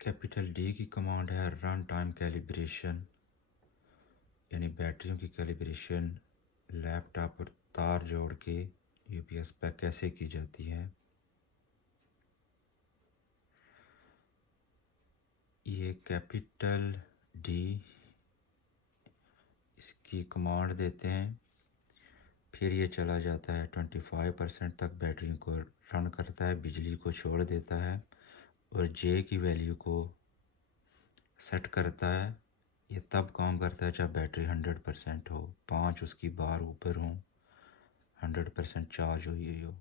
Capital D की command है run time calibration, यानी बैटरियों की कैलिब्रेशन लैपटॉप और तार जोड़ के यूपीएस पर कैसे की जाती है। ये कैपिटल डी इसकी कमांड देते हैं, फिर ये चला जाता है 25% तक बैटरी को रन करता है, बिजली को छोड़ देता है और जे की वैल्यू को सेट करता है। ये तब काम करता है जब बैटरी 100% हो, 5 उसकी बार ऊपर हो, 100% चार्ज हुई हो।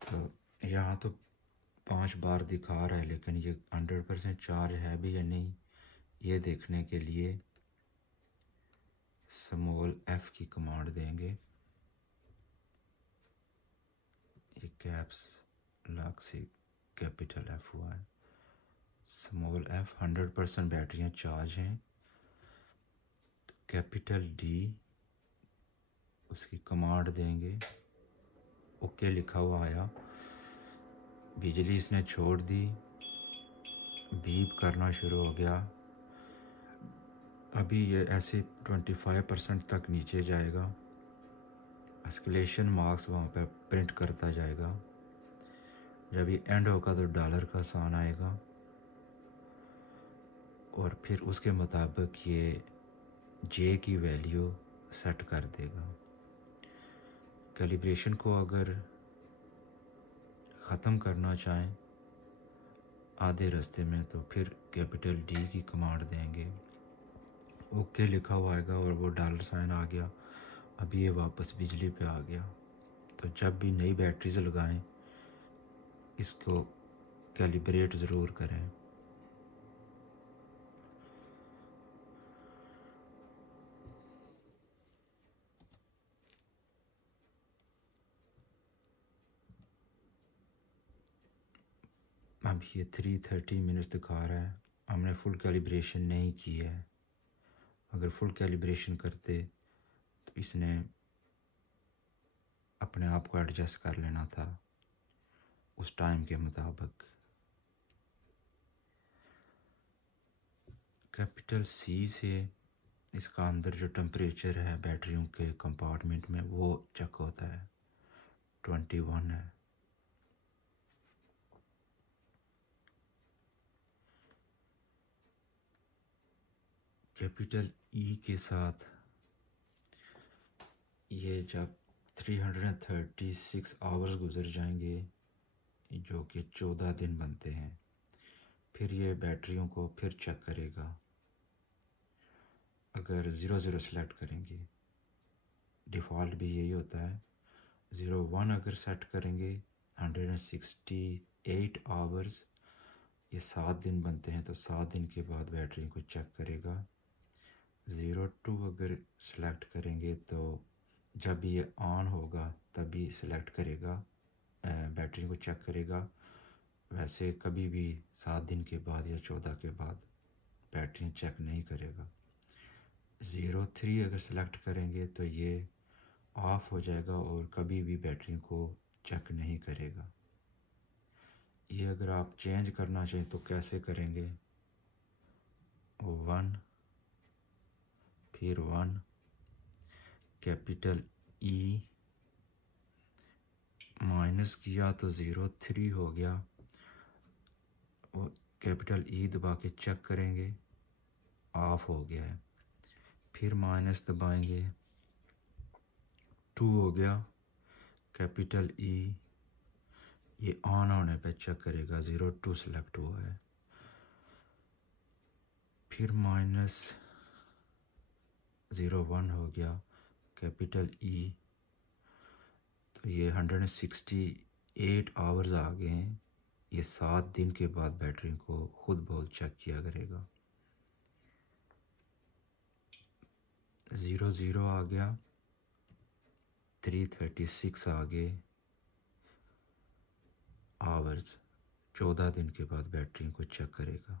तो यहाँ तो 5 बार दिखा रहा है, लेकिन ये 100% चार्ज है भी या नहीं, ये देखने के लिए स्मॉल एफ की कमांड देंगे। ये कैप्स लॉक से कैपिटल एफ हुआ है। स्मॉल एफ 100% बैटरियाँ चार्ज हैं। कैपिटल डी उसकी कमांड देंगे, ओके लिखा हुआ आया, बिजली इसने छोड़ दी, बीप करना शुरू हो गया। अभी ये ऐसे 25% तक नीचे जाएगा, एस्केलेशन मार्क्स वहाँ पर प्रिंट करता जाएगा। जब ये एंड होगा तो डॉलर का साइन आएगा और फिर उसके मुताबिक ये जे की वैल्यू सेट कर देगा। कैलिब्रेशन को अगर ख़त्म करना चाहें आधे रास्ते में तो फिर कैपिटल डी की कमांड देंगे, ओके लिखा हुआ आएगा और वो डॉलर साइन आ गया। अभी ये वापस बिजली पे आ गया। तो जब भी नई बैटरीज लगाएं इसको कैलिब्रेट ज़रूर करें। अब ये 3:30 मिनट्स दिखा रहा है, हमने फुल कैलिब्रेशन नहीं की है। अगर फुल कैलिब्रेशन करते तो इसने अपने आप को एडजस्ट कर लेना था उस टाइम के मुताबिक। कैपिटल सी से इसका अंदर जो टेम्परेचर है बैटरियों के कंपार्टमेंट में वो चेक होता है, 21 है। कैपिटल ई के साथ ये जब 336 आवर्स गुजर जाएंगे, जो कि 14 दिन बनते हैं, फिर ये बैटरियों को फिर चेक करेगा। अगर 00 सेलेक्ट करेंगे, डिफ़ॉल्ट भी यही होता है, 01 अगर सेट करेंगे 168 आवर्स, ये 7 दिन बनते हैं, तो 7 दिन के बाद बैटरी को चेक करेगा। 02 अगर सेलेक्ट करेंगे तो जब ये ऑन होगा तभी सिलेक्ट करेगा, बैटरी को चेक करेगा। वैसे कभी भी 7 दिन के बाद या 14 के बाद बैटरी चेक नहीं करेगा। 03 अगर सेलेक्ट करेंगे तो ये ऑफ हो जाएगा और कभी भी बैटरी को चेक नहीं करेगा। ये अगर आप चेंज करना चाहें तो कैसे करेंगे, 1 फिर 1, कैपिटल ई माइनस किया तो 03 हो गया, वो कैपिटल ई दबा के चेक करेंगे, ऑफ हो गया है। फिर माइनस दबाएंगे, 2 हो गया, कैपिटल ई ये ऑन होने पे चेक करेगा, 02 सेलेक्ट हुआ है। फिर माइनस 01 हो गया, कैपिटल ई, तो ये 168 आवर्स आ गए हैं। ये 7 दिन के बाद बैटरी को खुद बहुत चेक किया करेगा। 00 आ गया, 336 आ गए आवर्स, 14 दिन के बाद बैटरी को चेक करेगा।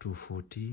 240،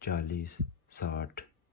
40، 60،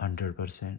100%.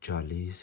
40،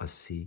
80،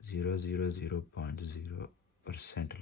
0.0%